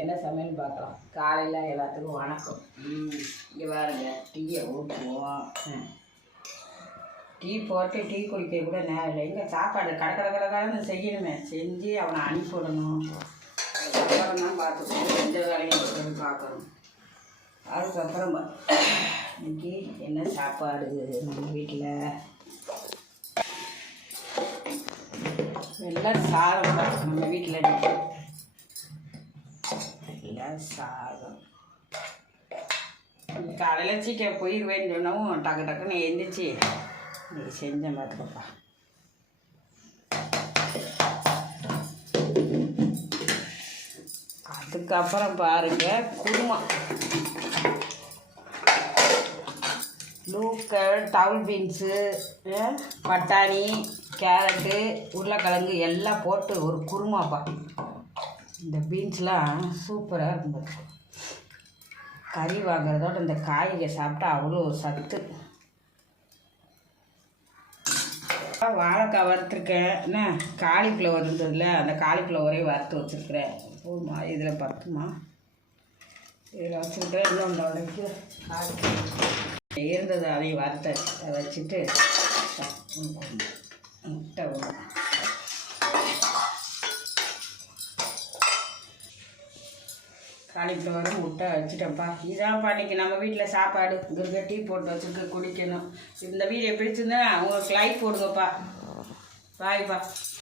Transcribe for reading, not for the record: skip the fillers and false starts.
என்ன சமையல் பார்க்கலாம். காலையில் எல்லாத்துக்கும் வணக்கம். இங்கே பாருங்க, டீயை ஊற்றுவோம். டீ போட்டு டீ குடிக்க கூட நேரம் இல்லை. இங்கே சாப்பாடு கடற்கடன்னு செய்யணுமே, செஞ்சு அவனை அனுப்பிவிடணும். அதுக்கப்புறம் தான் பார்த்துக்கணும், எந்த வேலையும் பார்க்கணும். அதுக்கப்புறம் இன்னைக்கு என்ன சாப்பாடு நம்ம வீட்டில் எல்லாம் சாதம் தான். நம்ம வீட்டில் எல்லாம் சாதம். காலையில் சீக்கிரம் போயிடுவேன்னு சொன்னவும் டக்கு டக்குன்னு எழுந்திரிச்சி நீ செஞ்சேன் பார்த்துக்கப்பா. அதுக்கப்புறம் பாருங்கள், குருமா டவுல் பீன்ஸு, பட்டாணி, கேரட்டு, உருளைக்கிழங்கு எல்லாம் போட்டு ஒரு குருமாப்பா. இந்த பீன்ஸ்லாம் சூப்பராக இருக்கும். கறி வாங்குறதோட இந்த காய்கறி சாப்பிட்டா அவ்வளோ சத்து. வாழைக்காய் வறுத்துருக்கேன். என்ன காலிஃப்ளவர் இருந்ததில்ல, அந்த காலிஃப்ளவரே வறுத்து வச்சுருக்குறேன். போதுமா? இதில் பத்துமா? இதில் வச்சுக்கிட்டேன். இன்னொன்று உடைக்கு இருந்தது அதையும் வறுத்த வச்சுட்டு முட்டை காலிஃப்ளவரும் முட்டை வச்சுட்டேன்ப்பா. இதான்ப்பா இன்றைக்கி நம்ம வீட்டில் சாப்பாடு. இங்கே டீ போட்டு வச்சுருக்க குடிக்கணும். இந்த வீடியோ பிடிச்சிருந்தா உங்களுக்கு லைக் போடுங்கப்பா. பாய்ப்பா.